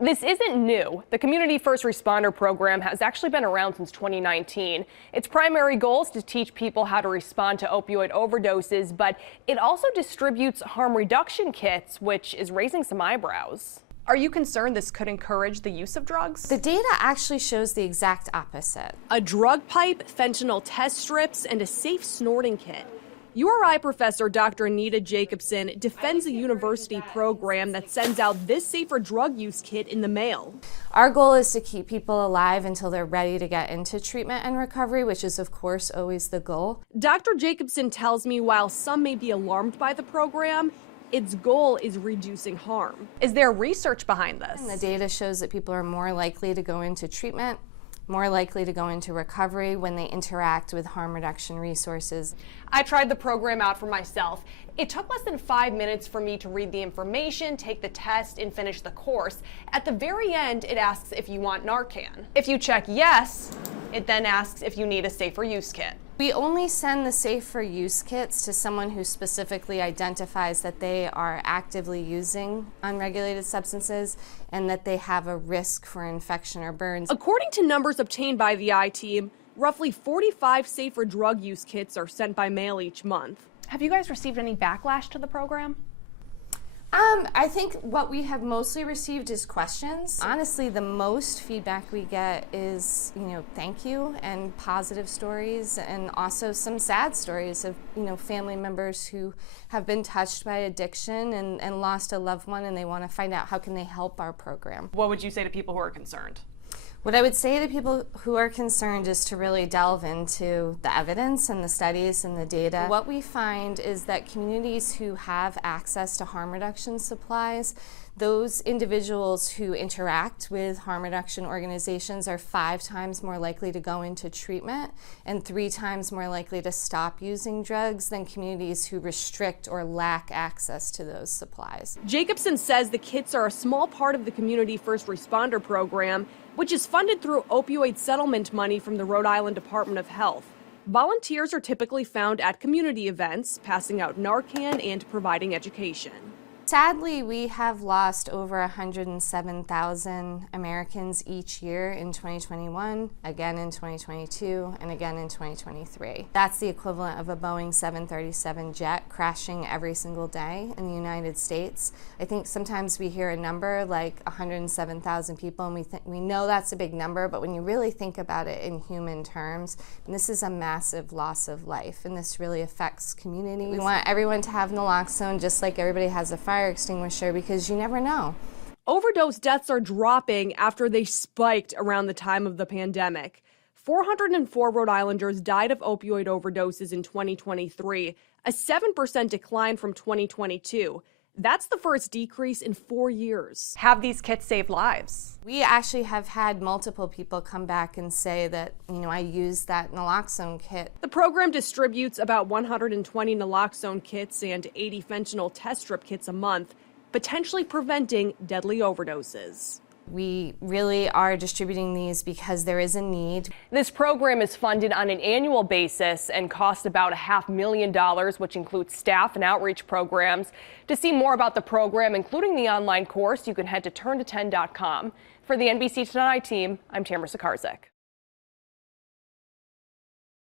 This isn't new. The Community First Responder Program has actually been around since 2019. Its primary goal is to teach people how to respond to opioid overdoses, but it also distributes harm reduction kits, which is raising some eyebrows. Are you concerned this could encourage the use of drugs? The data actually shows the exact opposite. A drug pipe, fentanyl test strips, and a safe snorting kit. URI professor Dr. Anita Jacobson defends a university program that sends out this safer drug use kit in the mail. Our goal is to keep people alive until they're ready to get into treatment and recovery, which is, of course, always the goal. Dr. Jacobson tells me while some may be alarmed by the program, its goal is reducing harm. Is there research behind this? And the data shows that people are more likely to go into treatment, more likely to go into recovery when they interact with harm reduction resources. I tried the program out for myself. It took less than 5 minutes for me to read the information, take the test, and finish the course. At the very end, it asks if you want Narcan. If you check yes, it then asks if you need a safer use kit. We only send the safer use kits to someone who specifically identifies that they are actively using unregulated substances and that they have a risk for infection or burns. According to numbers obtained by the I-Team, roughly 45 safer drug use kits are sent by mail each month. Have you guys received any backlash to the program? I think what we have mostly received is questions. Honestly, the most feedback we get is, thank you and positive stories, and also some sad stories of, family members who have been touched by addiction and lost a loved one, and they want to find out how can they help our program. What would you say to people who are concerned? What I would say to people who are concerned is to really delve into the evidence and the studies and the data. What we find is that communities who have access to harm reduction supplies, those individuals who interact with harm reduction organizations are 5 times more likely to go into treatment and 3 times more likely to stop using drugs than communities who restrict or lack access to those supplies. Jacobson says the kits are a small part of the Community First Responder Program, which is funded through opioid settlement money from the Rhode Island Department of Health. Volunteers are typically found at community events, passing out Narcan and providing education. Sadly, we have lost over 107,000 Americans each year in 2021, again in 2022, and again in 2023. That's the equivalent of a Boeing 737 jet crashing every single day in the United States. I think sometimes we hear a number like 107,000 people, and we know that's a big number, but when you really think about it in human terms, this is a massive loss of life, and this really affects communities. We want everyone to have naloxone just like everybody has a fire extinguisher, because you never know. Overdose deaths are dropping after they spiked around the time of the pandemic. 404 Rhode Islanders died of opioid overdoses in 2023, a 7% decline from 2022. That's the first decrease in 4 years. Have these kits saved lives? We actually have had multiple people come back and say that, I used that naloxone kit. The program distributes about 120 naloxone kits and 80 fentanyl test strip kits a month, potentially preventing deadly overdoses. We really are distributing these because there is a need. This program is funded on an annual basis and costs about $500,000, which includes staff and outreach programs. To see more about the program, including the online course, you can head to turnto10.com. For the NBC Tonight team, I'm Tamara Sakarzik.